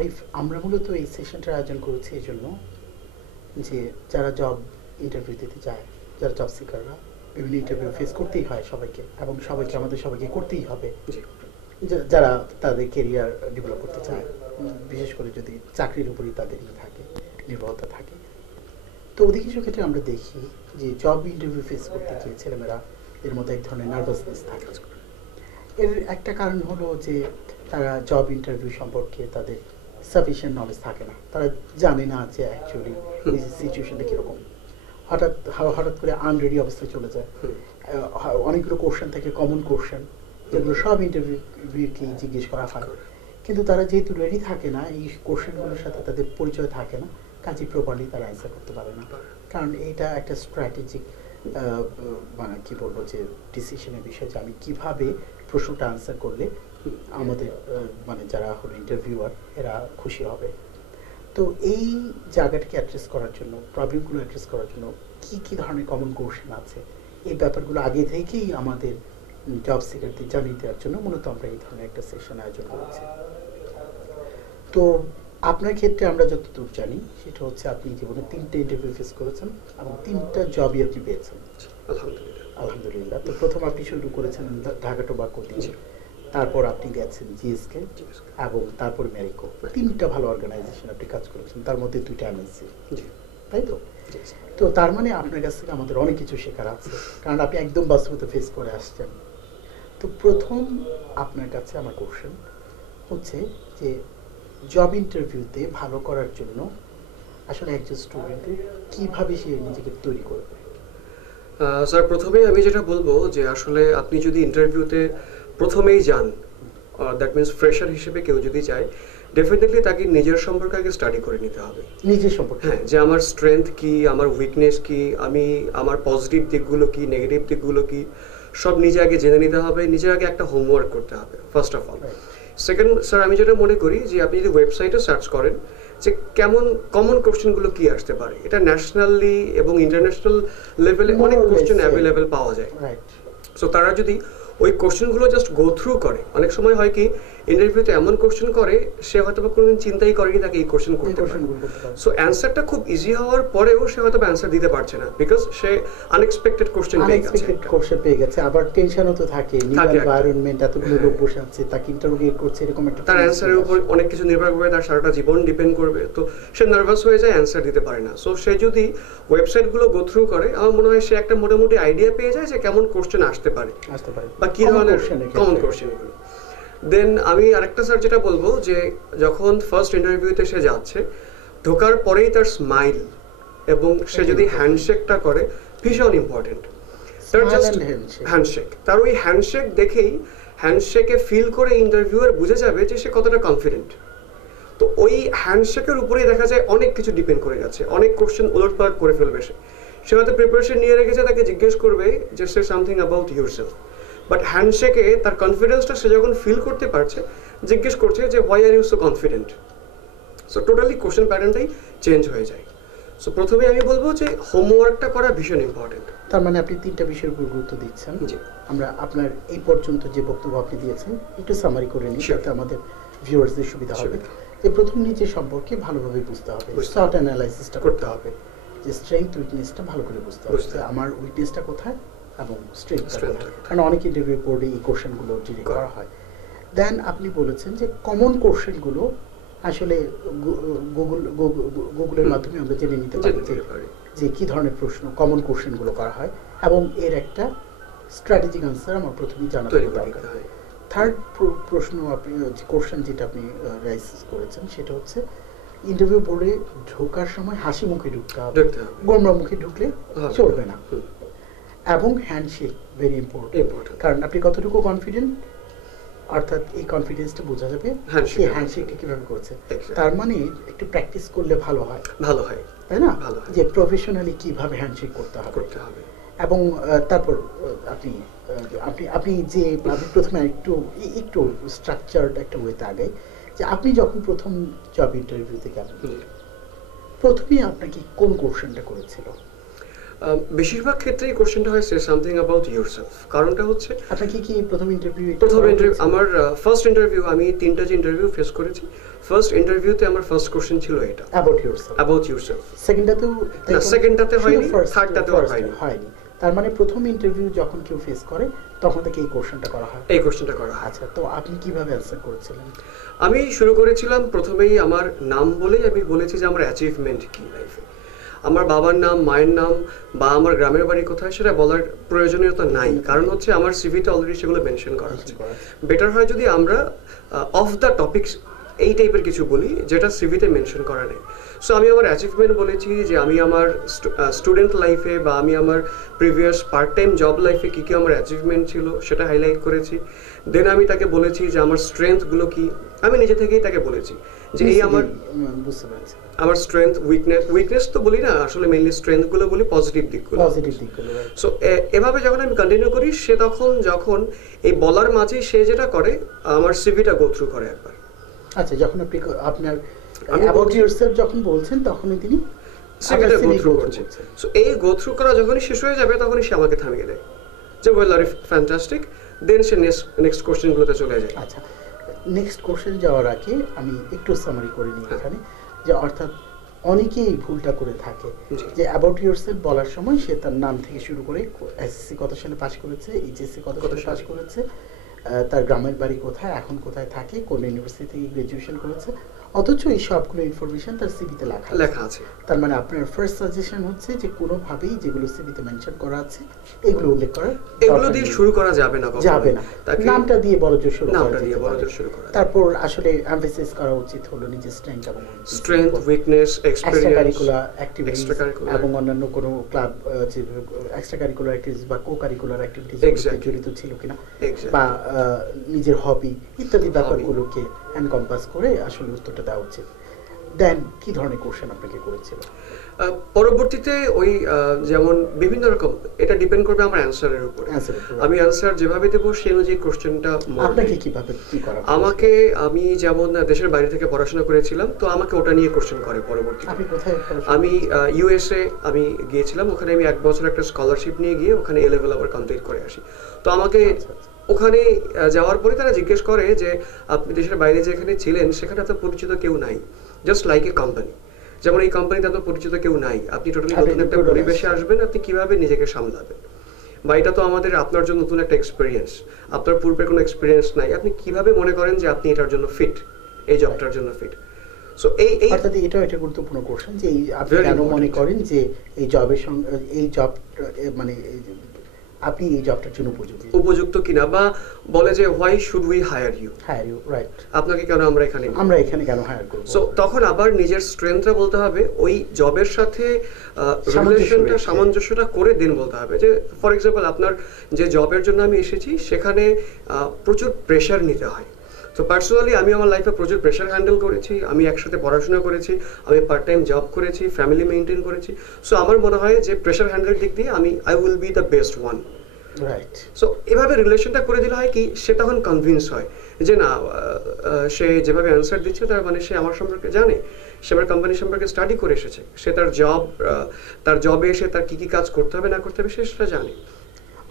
আরিফ, আমরা মূলত এই সেশনটার আয়োজন করেছি এই জন্য যে যারা জব ইন্টারভিউ দিতে যায়, যারা জব সিকাররা, বিভিন্ন ইন্টারভিউ ফেস করতেই হয় সবাইকে, এবং সবাইকে আমাদের সবাইকে করতেই হবে যারা তাদের কেরিয়ার ডেভেলপ করতে চায়, বিশেষ করে যদি চাকরির উপরই তাদের থাকে, নির্ভরতা থাকে। তো অধিকাংশ ক্ষেত্রে আমরা দেখি যে জব ইন্টারভিউ ফেস করতে গিয়ে ছেলেমেয়েরা এর মধ্যে এক ধরনের নার্ভাসনেস থাকে। এর একটা কারণ হলো যে তারা জব ইন্টারভিউ সম্পর্কে তাদের সাফিসিয়েন্ট নলেজ থাকে না, তারা জানে না যে অ্যাকচুয়ালি সিচুয়েশনটা কীরকম। হঠাৎ হঠাৎ করে আনরেডি অবস্থায় চলে যায়। অনেকগুলো কোশ্চেন থাকে, কমন কোশ্চেন, যেগুলো সব ইন্টারভিউকেই জিজ্ঞেস করা হয়, কিন্তু তারা যেহেতু রেডি থাকে না, এই কোশ্চেনগুলোর সাথে তাদের পরিচয় থাকে না, কাজে প্রপারলি তারা অ্যান্সার করতে পারে না। কারণ এটা একটা স্ট্র্যাটেজিক মানে কী বলবো যে ডিসিশনের বিষয়, যে আমি কীভাবে প্রশ্নটা আনসার করলে আমাদের মানে যারা হলো ইন্টারভিউয়ার এরা খুশি হবে। তো এই জায়গাটাকে অ্যাড্রেস করার জন্য, প্রবলেমগুলো অ্যাড্রেস করার জন্য কী কী ধরনের কমন কোশ্চেন আছে, এই ব্যাপারগুলো আগে থেকেই আমাদের জব সিকারদের জানিয়ে দেওয়ার জন্য মূলত আমরা এই ধরনের একটা সেশন আয়োজন করেছি। তো আপনার ক্ষেত্রে আমরা যতদূর জানি সেটা হচ্ছে আপনি জীবনে 3টে ইন্টারভিউ ফেস করেছেন এবং 3টা জবই আপনি পেয়েছেন। আলহামদুলিল্লাহ। তো প্রথম আপনি শুরু করেছেন ঢাকা টোবাকো দিয়ে, তারপর আপনি গেছেন জিএসকে, এবং তারপর ম্যারিকো। 3টা ভালো অর্গানাইজেশন আপনি কাজ করেছেন, তার মধ্যে 2টা এমএনসি, তাই তো? তো তার মানে আপনার কাছ থেকে আমাদের অনেক কিছু শেখার আছে, কারণ আপনি একদম বাস্তবতা ফেস করে আসছেন। তো প্রথম আপনার কাছে আমার কোশ্চেন হচ্ছে যে জব ইন্টারভিউতে ভালো করার জন্য আসলে একজন স্টুডেন্টের কীভাবে সে নিজেকে তৈরি করবে? স্যার, প্রথমেই আমি যেটা বলবো যে আসলে আপনি যদি ইন্টারভিউতে প্রথমেই যান, দ্যাট মিনস ফ্রেশার হিসেবে কেউ যদি যায়, ডেফিনেটলি তাকে নিজের সম্পর্কে আগে স্টাডি করে নিতে হবে। নিজের সম্পর্কে, হ্যাঁ, যে আমার স্ট্রেংথ কি, আমার উইকনেস কি, আমার পজিটিভ দিকগুলো কি, নেগেটিভ দিকগুলো কি, সব নিজে আগে জেনে নিতে হবে। নিজে আগে একটা হোমওয়ার্ক করতে হবে first of all. Second sir, আমি যেটা মনে করি যে আপনি যদি ওয়েবসাইটে সার্চ করেন যে কেমন কমন কোশ্চেনগুলো কি আসতে পারে, এটা ন্যাশনালি এবং ইন্টারন্যাশনাল লেভেলে অনেক কোশ্চেন অ্যাভেলেবেল পাওয়া যায়। সো তারা যদি ওই কোশ্চেনগুলো জাস্ট গো থ্রু করে, অনেক সময় হয় কি ইন্টারভিউতে এমন কোশ্চেন করে সে হয়তো বা কোনোদিন চিন্তাই করেনি তাকে এই কোশ্চেন করতে পারে। সো অ্যান্সারটা খুব ইজি হওয়ার পরেও সে হয়তো অ্যান্সার দিতে পারছে না, বিকজ সে আনএক্সপেক্টেড কোশ্চেন পেয়ে গেছে। আবার টেনশনও তো থাকে, এনভায়রনমেন্ট, এতগুলো লোক বসে আছে, তাকে ইন্টারভিউ করছে, এরকম একটা তার অ্যান্সারের উপর অনেক কিছু নির্ভর করবে, তার সারাটা জীবন ডিপেন্ড করবে। তো সে নার্ভাস হয়ে যায়, অ্যান্সার দিতে পারে না। সো সে যদি ওয়েবসাইটগুলো গো থ্রু করে, আমার মনে হয় সে একটা মোটামুটি আইডিয়া পেয়ে যায় যে কেমন কোশ্চেন আসতে পারে বা কি ধরনের কমন কোশ্চেনগুলো। দেন আমি আরেকটা স্যার যেটা বলবো যে যখন ফার্স্ট ইন্টারভিউতে সে যাচ্ছে, ঢোকার পরেই তার স্মাইল এবং সে যদি হ্যান্ডশেকটা করে, ভীষণ ইম্পর্টেন্ট। তার জাস্ট হ্যান্ডশেক, তার ওই হ্যান্ডশেক দেখেই, হ্যান্ডশেকে ফিল করে ইন্টারভিউয়ার বুঝে যাবে যে সে কতটা কনফিডেন্ট। তো ওই হ্যান্ডশেকের উপরেই দেখা যায় অনেক কিছু ডিপেন্ড করে যাচ্ছে, অনেক কোশ্চেন ওলটপালট করে ফেলবে। সে হয়তো প্রিপারেশন নিয়ে রেখেছে, তাকে জিজ্ঞেস করবে যে সে সামথিং অ্যাবাউট ইউরসেলফ, বাট হ্যান্ডশেকে তার কনফিডেন্সটা সে যখন ফিল করতে পারছে, জিজ্ঞেস করছে যে why are you so confident. So totally question প্যাটার্নটাই চেঞ্জ হয়ে যায়। সো প্রথমে আমি বলবো যে হোমওয়ার্কটা করা ভীষণ ইম্পর্টেন্ট। তার মানে আপনি 3টা বিষয়ের উপর গুরুত্ব দিচ্ছেন। আমরা আপনার এই পর্যন্ত যে বক্তব্য আপনি দিয়েছেন একটু সামারি করে নিই, যাতে আমাদের ভিউয়ার্সদের সুবিধা হবে। যে প্রথম নিজের সম্পর্কে ভালোভাবে বুঝতে হবে, শর্ট অ্যানালাইসিসটা করতে হবে, যে স্ট্রেংথ উইকনেসটা ভালো করে বুঝতে হবে, আমার উইকনেসটা কোথায় এবং স্ট্রেংথটা কোথায়, কারণ অনেক ইন্টারভিউ বোর্ডে এই কোশ্চেনগুলো ডিরেক্ট করা হয়। দেন আপনি বলেছেন যে কমন কোশ্চেনগুলো আসলে গুগলের মাধ্যমে আমরা জেনে নিতে পারি যে কী ধরনের প্রশ্ন, কমন কোশ্চেনগুলো করা হয়, এবং এর একটা স্ট্র্যাটেজিক আনসার আমার প্রথমেই জানাতে দরকার। থার্ড প্রশ্ন আপনি কোশ্চেন যেটা আপনি রাইজ করেছেন সেটা হচ্ছে ইন্টারভিউ বোর্ডে ঢোকার সময় হাসি মুখে ঢুকতে হবে, গোমরা মুখে ঢুকলে চলবে না, এবং হ্যান্ডশেক ভেরি ইম্পর্টেন্ট। কারণ আপনি কতটুকু কনফিডেন্ট, অর্থাৎ এই কনফিডেন্সটা বোঝা যাবে সে হ্যান্ডশেকটা কিভাবে করছে। তার মানে একটু প্র্যাকটিস করলে ভালো হয়, তাই না? যে প্রফেশনালি কিভাবে হ্যান্ডশেক করতে হবে। এবং তারপর আপনি আপনি আপনি যে আপনি প্রথমে একটু স্ট্রাকচারড একটা ওয়েতে আগে, যে আপনি যখন প্রথম জব ইন্টারভিউতে গেলেন, প্রথমেই আপনাকে কোন কোশ্চেনটা করেছিল? বেশিরভাগ ক্ষেত্রেই কোশ্চেনটা হয় সে সামথিং অ্যাবাউট ইয়োরসেলফ। কারণটা হচ্ছে আপনার কি প্রথম ইন্টারভিউ আমার ফার্স্ট ইন্টারভিউ, আমি 3টা যে ইন্টারভিউ ফেস করেছি, ফার্স্ট ইন্টারভিউতে আমার ফার্স্ট কোশ্চেন ছিল এটা, অ্যাবাউট ইয়োরসেলফ। সেকেন্ডটাতেও না, সেকেন্ডটাতে হয়নি, থার্ডটাতেও হয়নি। তার মানে প্রথম ইন্টারভিউ যখন কেউ ফেস করে তখন থেকে এই কোশ্চেনটা করা হয়। এই কোশ্চেনটা করা হয়। আচ্ছা, তো আপনি কিভাবে অ্যানসার করেছিলেন? আমি শুরু করেছিলাম প্রথমেই আমার নাম বলেই আমি বলেছি যে আমার অ্যাচিভমেন্ট কি লাইফে। আমার বাবার নাম, মায়ের নাম বা আমার গ্রামের বাড়ি কোথায় সেটা বলার প্রয়োজনীয়তা নাই, কারণ হচ্ছে আমার সিভিতে অলরেডি সেগুলো মেনশন করা আছে। বেটার হয় যদি আমরা অফ দ্য টপিকস এই টাইপের কিছু বলি যেটা সিভিতে মেনশন করা নেই। সো আমি আমার অ্যাচিভমেন্ট বলেছি যে আমি আমার স্টুডেন্ট লাইফে বা আমি আমার প্রিভিয়াস পার্ট টাইম জব লাইফে কী কী আমার অ্যাচিভমেন্ট ছিল সেটা হাইলাইট করেছি। দেন আমি তাকে বলেছি যে আমার স্ট্রেংথগুলো কি, আমি নিজে থেকেই তাকে বলেছি যে এই আমার স্ট্রেংথ, উইকনেস তো বলি না, আসলে মেইনলি স্ট্রেংথগুলো বলি, পজিটিভ দিকগুলো। সো এভাবে যখন আমি কন্টিনিউ করি, সে যখন এই বলার মাঝেই সে যেটা করে আমার সিভিটা গো থ্রু করে একবার। আচ্ছা, যখন আপনি আপনার অ্যাবাউট ইয়োরসেলফ যখন বলছেন তখনই তিনি সিভিটা গো থ্রু করছেন। সো এই গো থ্রু করা যখনই শেষ হয়ে যাবে তখনই সে আমাকে থামিয়ে দেয় যে ওয়েল আর ফ্যান্টাস্টিক, দেন সে নেক্সট কোশ্চেনগুলোতে চলে যায়। আচ্ছা, নেক্সট কোশ্চেন যাওয়ার আগে আমি একটু সামারি করে নিই এখানে, যে অর্থাৎ অনেকেই এই ভুলটা করে থাকে যে অ্যাবাউট ইয়োরসেলফ বলার সময় সে তার নাম থেকে শুরু করে এসএসসি কত সালে পাস করেছে, এইচএসসি কত সালে পাস করেছে, তার গ্রামের বাড়ি কোথায়, এখন কোথায় থাকে, কোন ইউনিভার্সিটি থেকে গ্রাজুয়েশন করেছে, অথচ এই সবগুলো ইনফরমেশন তার সিভিতে লেখা আছে। তার মানে আপনার ফার্স্ট সাজেশন হচ্ছে যে কোনোভাবেই যেগুলো সিভিতে মেনশন করা আছে এগুলো উল্লেখ করা, এগুলো দিয়ে শুরু করা যাবে না, নামটা দিয়ে বড়জোর শুরু করা। তারপর আসলে এমফেসিস করা উচিত হলো নিজের strength, weakness, experience, curricular activities এবং অন্যান্য কোনো ক্লাব যে এক্সট্রা কারিকুলার অ্যাক্টিভিটিস বা কো কারিকুলার অ্যাক্টিভিটিস জড়িত ছিল কিনা, বা নিজের হবি ইত্যাদি ব্যাপারগুলোকে এনকম্পাস করে আসলে উত্তরটা দেওয়া উচিত। দেন কি ধরনের কোশ্চেন আপনাকে করেছিল? পরবর্তীতে ওই যেমন বিভিন্ন রকম, এটা ডিপেন্ড করবে আমার অ্যানসারের উপরে। আমি অ্যানসার যেভাবে দেবো সেই অনুযায়ী কোশ্চেনটা আপনাকে কিভাবে কি করা? আমাকে, আমি যেমন দেশের বাইরে থেকে পড়াশোনা করেছিলাম, তো আমাকে ওটা নিয়ে কোশ্চেন করে পরবর্তীতে। আপনি কোথায়? আমি ইউএসএ আমি গিয়েছিলাম, ওখানে আমি 1 বছর একটা স্কলারশিপ নিয়ে গিয়ে ওখানে এ লেভেল আবার কমপ্লিট করে আসি। তো আমাকে ওখানে যাওয়ার পরে তারা জিজ্ঞেস করে যে আপনি দেশের বাইরে যেখানে ছিলেন সেখানে আপনার পরিচিত কেউ নাই, জাস্ট লাইক এ কোম্পানি, যেমন এই কোম্পানিতে আপনার পরিচিত কেউ নাই, আপনি টোটালি নতুন একটা পরিবেশে আসবেন, আপনি কিভাবে নিজেকে সামলাবেন, বা এটা তো আমাদের আপনার জন্য নতুন একটা এক্সপিরিয়েন্স, আপনার পূর্বে কোনো এক্সপিরিয়েন্স নাই, আপনি কিভাবে মনে করেন যে আপনি এটার জন্য ফিট, এই জবটার জন্য ফিট। সো এই অর্থাৎ এটাও একটা গুরুত্বপূর্ণ কোশ্চেন যে আপনি কেন মনে করেন যে এই জবের সঙ্গে এই জব মানে আপনি এই জবটার জন্য উপযুক্ত কিনা, বা বলে যে why should we hire you, right, আপনাকে কেন আমরা এখানে কেন হায়ার করব। সো তখন আবার নিজের স্ট্রেংথটা বলতে হবে, ওই জবের সাথে রিলেশনটা, সামঞ্জস্যটা করে দিন বলতে হবে। যে ফর এক্সাম্পল আপনার যে জবের জন্য আমি এসেছি সেখানে প্রচুর প্রেশার নিতে হয়। তো পার্সোনালি আমি আমার লাইফে প্রচুর প্রেশার হ্যান্ডেল করেছি, আমি একসাথে পড়াশোনা করেছি, আমি পার্ট টাইম জব করেছি, ফ্যামিলি মেনটেন করেছি। সো আমার মনে হয় যে প্রেশার হ্যান্ডেল দিক দিয়ে I will be the best one. Right. So এভাবে রিলেশনটা করে দিলে হয় কি, সে তখন কনভিন্স হয় যে না, সে যেভাবে অ্যান্সার দিচ্ছে তার মানে সে আমার সম্পর্কে জানে, সে আমার কোম্পানি সম্পর্কে স্টাডি করে এসেছে, সে তার জবে এসে তার কি কি কাজ করতে হবে না করতে হবে সে সেটা জানে।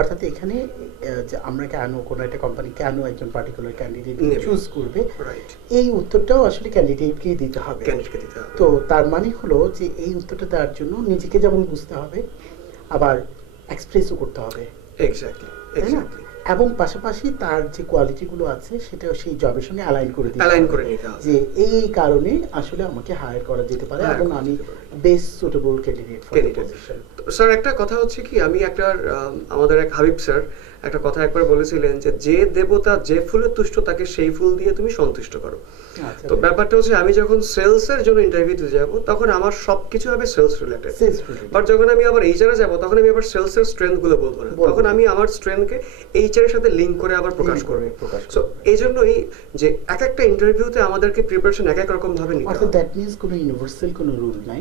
অর্থাৎ এখানে যে আমরা কেন কোনো একটা কোম্পানি কেন একজন পার্টিকুলার ক্যান্ডিডেট চুজ করবে, এই উত্তরটাও আসলে ক্যান্ডিডেটকে দিতে হবে। তো তার মানে হলো যে এই উত্তরটা দেওয়ার জন্য নিজেকে যেমন বুঝতে হবে, আবার এক্সপ্রেসও করতে হবে। এক্স্যাক্টলি। এবং পাশাপাশি তার যে কোয়ালিটিগুলো আছে সেটা সেই জবের সঙ্গে অ্যালাইন করে নিতে হবে, যে এই কারণে আসলে আমাকে হায়ার করা যেতে পারে এবং আমি best suitable candidate for the position. Sir একটা কথা হচ্ছে কি, আমি আমাদের এক হাবিব স্যার একটা কথা একবার বলেছিলেন যে দেবতা যে ফুলে তুষ্ট তাকে সেই ফুল দিয়ে তুমি সন্তুষ্ট করো। তো ব্যাপারটা হচ্ছে আমি যখন সেলস এর জন্য ইন্টারভিউ দিতে যাব তখন আমার সবকিছু হবে সেলস রিলেটেড, বাট যখন আমি আবার এইচআরে যাব তখন আমি আবার সেলস এর স্ট্রেংথ গুলো বলবো না, তখন আমি আমার স্ট্রেংথকে এইচআর এর সাথে লিংক করে আবার প্রকাশ করব। সো এইজন্যই যে এক একটা ইন্টারভিউতে আমাদেরকে প্রিপারেশন এক এক রকম ভাবে নিতে হবে। অর্থাৎ দ্যাট মিন্স কোনো ইউনিভার্সাল কোনো রুল নাই,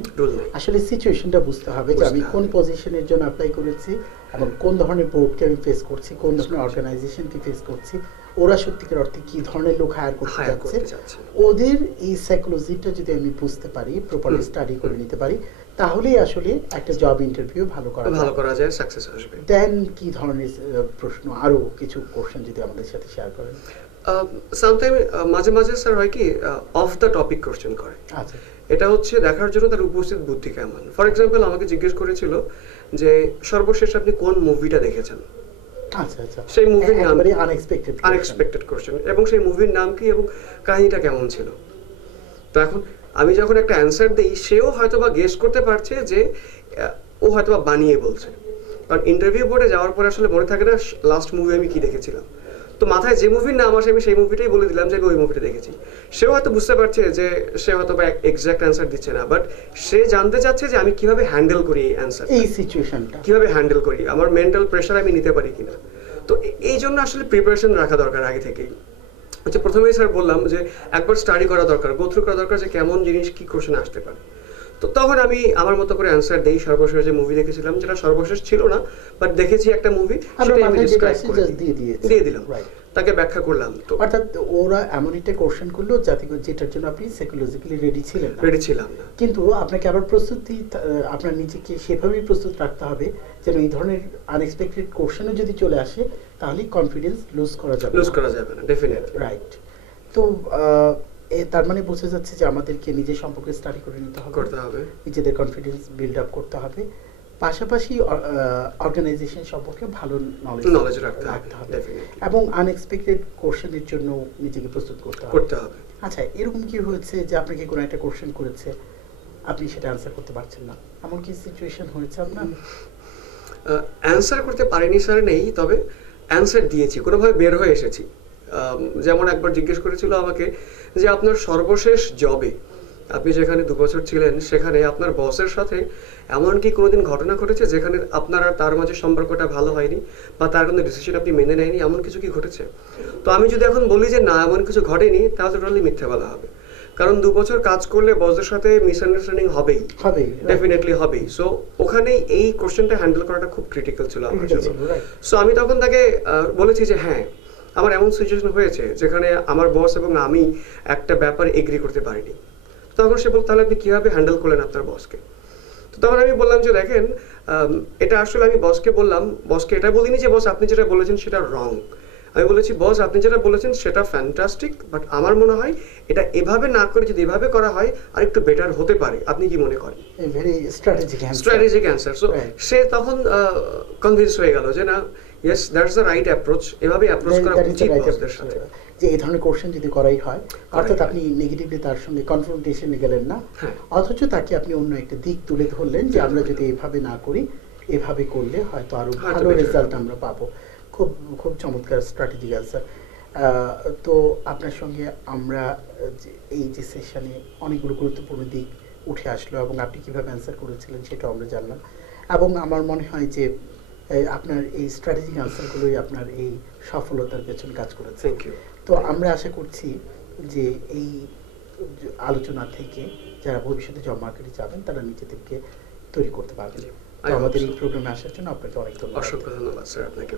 আসলে সিচুয়েশনটা বুঝতে হবে যে আমি কোন পজিশনের জন্য অ্যাপ্লাই করেছি এবং কোন ধরনের বোর্ডকে আমি ফেস করছি, কোন ধরনের অর্গানাইজেশনকে ফেস করছি, ওরা সত্যিকার অর্থে কি ধরনের লোক হায়ার করতে যাচ্ছে, ওদের এই সাইকোলজিটা যদি আমি বুঝতে পারি, প্রপারলি স্টাডি করে নিতে পারি, তাহলেই আসলে একটা জব ইন্টারভিউ ভালো করা যায়, সাকসেস আসবে। দেন কি ধরনের প্রশ্ন, আরো কিছু কোশ্চেন যদি আমাদের সাথে শেয়ার করেন? সামটাইম মাঝে মাঝে স্যার হয় কি অফ দ্য টপিক কোশ্চেন করে। আচ্ছা, এটা হচ্ছে দেখার জন্য তার উপস্থিত বুদ্ধি কেমন। ফর এক্সাম্পল আমাকে জিজ্ঞেস করেছিল যে সর্বশেষ আপনি কোন মুভিটা দেখেছেন। আচ্ছা আচ্ছা, সেই মুভির নাম আনএক্সপেক্টেড কোশ্চেন, এবং সেই মুভির নাম কি এবং কাহিনীটা কেমন ছিল। তো এখন আমি যখন একটা অ্যান্সার দিই, সেও হয়তোবা গেস করতে পারছে যে ও হয়তোবা বানিয়ে বলছে, কারণ ইন্টারভিউ বোর্ডে যাওয়ার পরে আসলে মনে থাকে না লাস্ট মুভি আমি কি দেখেছিলাম। তো মাথায় যে মুভির নাম আসে আমি সেই মুভিটাই বলে দিলাম যে ওই মুভিটা দেখেছি। সেও হয়তো বুঝতে পারছে যে সে হয়তো বা এক্সাক্ট অ্যান্সার দিচ্ছে না, বাট সে জানতে চাচ্ছে যে আমি কিভাবে হ্যান্ডেল করি এই অ্যান্সার, এই সিচুয়েশনটা কিভাবে হ্যান্ডেল করি, আমার মেন্টাল প্রেশার আমি নিতে পারি কিনা। তো এই জন্য আসলে প্রিপারেশন রাখা দরকার আগে থেকেই। আচ্ছা, প্রথমেই স্যার বললাম যে একবার স্টাডি করা দরকার, গো থ্রু করা দরকার যে কেমন জিনিস কি কোশ্চেন আসতে পারে। তো তখন আমি আমার মতো করে অ্যান্সার দেই। সর্বশেষ যে মুভি দেখেছিলাম, যেটা সর্বশেষ ছিল না বাট দেখেছি একটা মুভি, সেটাই আমি ডিসক্রাইব করে দিয়ে দিলাম, তাকে ব্যাখ্যা করলাম। তো অর্থাৎ ওরা এমন একটা কোশ্চেন করলো যেটার জন্য আপনি সাইকোলজিক্যালি রেডি ছিলেন না, কিন্তু আপনাকে আবার প্রস্তুতি আপনার নিজেকে সেভাবেই প্রস্তুত রাখতে হবে যেন এই ধরনের আনএক্সপেক্টেড কোশ্চেনও যদি চলে আসে তাহলে কনফিডেন্স লুজ করা যাবে না, ডেফিনেটলি। রাইট। তো তার মানে বোঝা যাচ্ছে যে আমাদেরকে নিজের সম্পর্কে স্টাডি করে নিতে হবে, নিজেদের কনফিডেন্স বিল্ড আপ করতে হবে, পাশাপাশি অর্গানাইজেশন সম্পর্কে ভালো নলেজ রাখতে হবে এবং আনএক্সপেক্টেড কোশ্চেনের জন্য নিজেকে প্রস্তুত করতে হবে। আচ্ছা, এরকম কি হয়েছে যে আপনাকে কোনো একটা কোশ্চেন করেছে, আপনি সেটা অ্যান্সার করতে পারছেন না, এমন কি সিচুয়েশন হয়েছে আপনার? অ্যান্সার করতে পারিনি স্যার নেই, তবে অ্যান্সার দিয়েছি, কোনোভাবে বের হয়ে এসেছি। যেমন একবার জিজ্ঞেস করেছিল আমাকে যে আপনার সর্বশেষ জবে আপনি যেখানে 2 বছর ছিলেন, সেখানে আপনার বসের সাথে এমন কি কোনোদিন ঘটনা ঘটেছে যেখানে আপনার আর তার মাঝে সম্পর্কটা ভালো হয়নি বা তার কোনো ডিসিশন আপনি মেনে নেয়নি, এমন কিছু কি ঘটেছে? তো আমি যদি এখন বলি যে না এমন কিছু ঘটেনি, তাহলে টোটালি মিথ্যে বলা হবে, কারণ 2 বছর কাজ করলে বসের সাথে মিসআন্ডারস্ট্যান্ডিং হবেই, ডেফিনেটলি হবেই। সো ওখানেই এই কোশ্চেনটা হ্যান্ডেল করাটা খুব ক্রিটিক্যাল ছিল আমার জন্য। সো আমি তখন তাকে বলেছি যে হ্যাঁ, আমার এমন সিচুয়েশন হয়েছে যেখানে আমার বস এবং আমি একটা ব্যাপারে এগ্রি করতে পারিনি। তখন সে বলল, তাহলে আপনি কিভাবে হ্যান্ডেল করলেন আপনার বসকে? তো তখন আমি বললাম যে দেখেন, এটা আসলে আমি বসকে বললাম, বসকে এটা বলিনি যে বস আপনি যেটা বলেছেন সেটা রং। আমি বলেছি বস আপনি যেটা বলেছেন সেটা ফ্যান্টাস্টিক, বাট আমার মনে হয় এটা এভাবে না করে যদি এভাবে করা হয় আর একটু বেটার হতে পারে, আপনি কি মনে করেন? Very strategic answer. সো সে তখন কনভিন্স হয়ে গেল যে না, yes that's the right approach, এভাবে অ্যাপ্রোচ করা উচিত বসদের সাথে। যে এই ধরনের কোশ্চেন যদি করাই হয়, অর্থাৎ আপনি নেগেটিভলি তার সঙ্গে কনফ্রন্টেশনে গেলেন না, অথচ তাকে আপনি অন্য একটা দিক তুলে ধরলেন যে আমরা যদি এভাবে না করি, এভাবে করলে হয়তো আরো ভালো রেজাল্ট আমরা পাবো। খুব খুব চমৎকার স্ট্র্যাটেজিক অ্যান্সার। তো আপনার সঙ্গে আমরা এই যে সেশনে অনেকগুলো গুরুত্বপূর্ণ দিক উঠে আসলো এবং আপনি কীভাবে অ্যান্সার করেছিলেন সেটাও আমরা জানলাম, এবং আমার মনে হয় যে আপনার এই স্ট্র্যাটেজিক অ্যান্সারগুলোই আপনার এই সফলতার পেছনে কাজ করেছে। Thank you. তো আমরা আশা করছি যে এই আলোচনা থেকে যারা ভবিষ্যতে জব মার্কেটে যাবেন তারা নিজেদেরকে তৈরি করতে পারবেন। আমাদের এই প্রোগ্রামে আসার জন্য আপনাকে অনেক ধন্যবাদ। অসংখ্য ধন্যবাদ স্যার আপনাকে।